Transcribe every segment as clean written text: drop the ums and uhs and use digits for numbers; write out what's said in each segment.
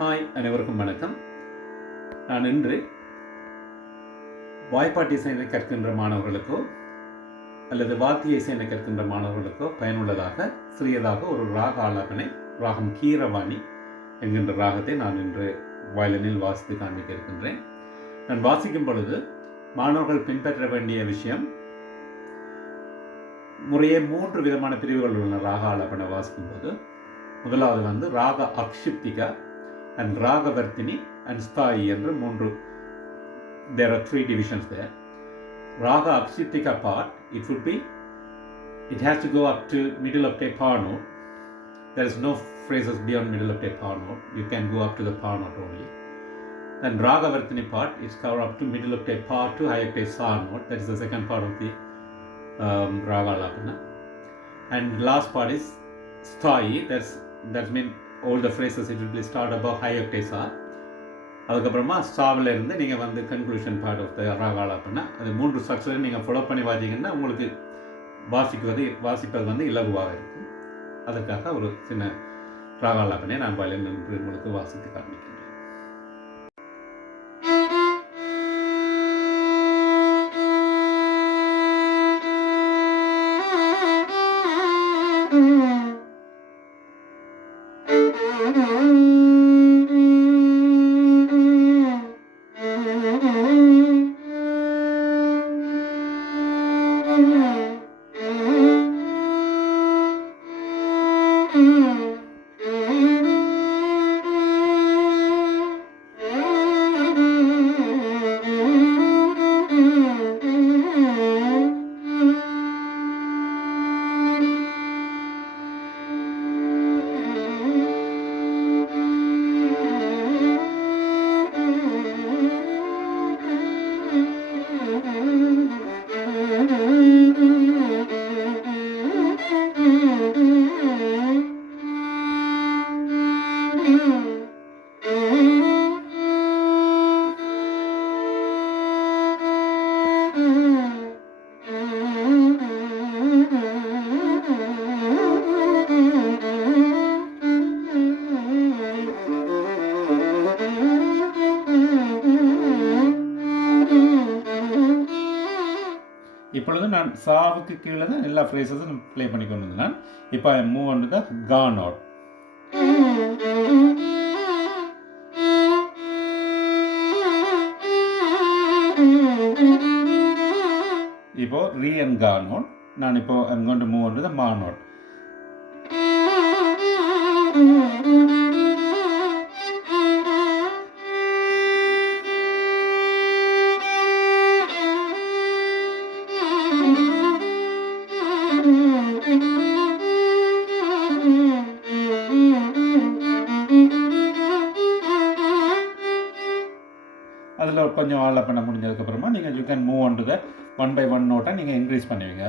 Hi, அனைவருக்கும் வணக்கம். நான் இன்று வாய்ப்பாட்டு இசையை கற்கின்ற மாணவர்களுக்கோ அல்லது வாத்திய இசையை கற்கின்ற மாணவர்களுக்கோ பயனுள்ளதாக சிறியதாக ஒரு ராக ஆலாபனை, ராகம் கீரவாணி என்கின்ற ராகத்தை நான் இன்று வயலினில் வாசித்து காண்பிக்க இருக்கின்றேன். நான் வாசிக்கும் பொழுது மாணவர்கள் பின்பற்ற வேண்டிய விஷயம், முறையே 3 விதமான பிரிவுகள் உள்ளன. ராக ஆலாபனை வாசிக்கும் போது முதலாவது ராக அக்ஷிப்திகா and Ragavartini and Sthayi என்று 3. There are 3 divisions there. Raga Akshiptika part, it has to go up to middle octave power note. There is no phrases beyond middle octave power note. You can go up to the power note only. Then Ragavartini part is covered up to middle octave power to high octave sa note. That is the second part of the Raga Alapana. And last part is Sthayi. That means all the phrases it will be start above high octave sa. அதுக்கப்புறமா ஸ்டாவில் இருந்து நீங்கள் conclusion part of the ராக ஆலாபனை, அது 3 ஸ்ட்ரக்சரை நீங்கள் follow பண்ணி வாசிங்கன்னா உங்களுக்கு வாசிப்பது இலகுவாக இருக்கும். அதற்காக ஒரு சின்ன ராக ஆலாபனை நான் வயலின் என்று உங்களுக்கு வாசித்து காண்பிக்கிறேன். இப்பொழுது நான் சாவுக்கு கீழே தான் எல்லா ஃப்ரேசஸும் ப்ளே பண்ணி கொண்டு வந்தேன். இப்போ I move on to the ga note. இப்போ ரீ அண்ட் கா நோட். நான் இப்போ I am going to move on to the ma note. அதில் கொஞ்சம் ஆலாபனை முடிஞ்சதுக்கப்புறமா நீங்கள் you can move on to the 1 by 1 நோட்டை நீங்கள் இன்க்ரீஸ் பண்ணுவீங்க.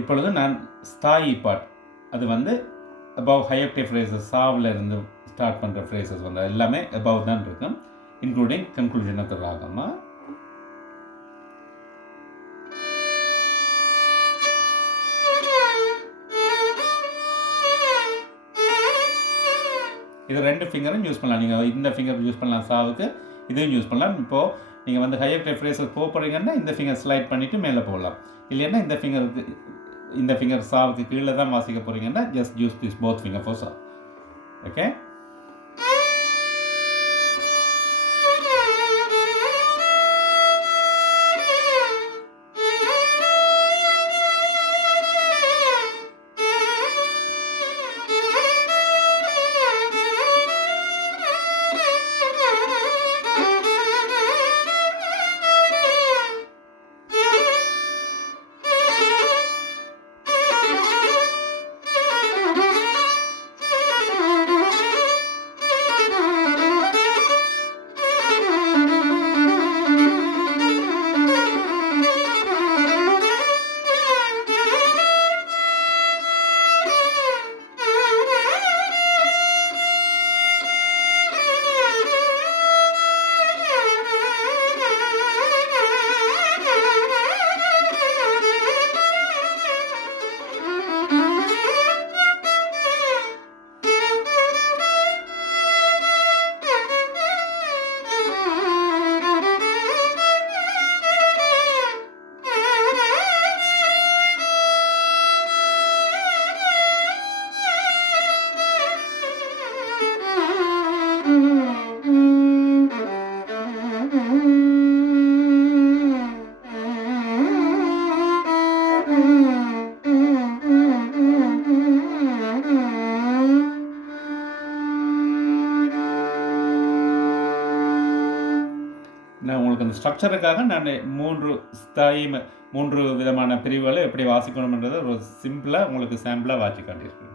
இப்பொழுது நான் ஸ்தாயி பார்ட், அது அபவ் ஹை ஆக்டேவ் ஃப்ரேசஸ், சாவில் இருந்து ஸ்டார்ட் பண்ணுற ஃப்ரேசஸ் எல்லாமே அபவ் தான் இருக்கும், இன்க்ளூடிங் கன்க்ளூஷன் ஆஃப் த ராகமா. இது 2 ஃபிங்கரும் யூஸ் பண்ணலாம். நீங்கள் இந்த ஃபிங்கர் யூஸ் பண்ணலாம் சாவுக்கு, இதையும் யூஸ் பண்ணலாம். இப்போது நீங்கள் ஹை ஆக்டேவ் ஃப்ரேசஸ் போகிறீங்கன்னா இந்த ஃபிங்கர் ஸ்லைட் பண்ணிவிட்டு மேலே போகலாம். இல்லைன்னா இந்த ஃபிங்கர் சாவுக்கு கீழே தான் வாசிக்க போகிறீங்கன்னா just use this both finger for சா. ஓகே. நான் உங்களுக்கு அந்த ஸ்ட்ரக்சருக்காக நான் 3 விதமான பிரிவுகளை எப்படி வாசிக்கணும்ன்றதை ஒரு சிம்பிளாக உங்களுக்கு சாம்பிளாக வாசி காட்டியிருக்கேன்.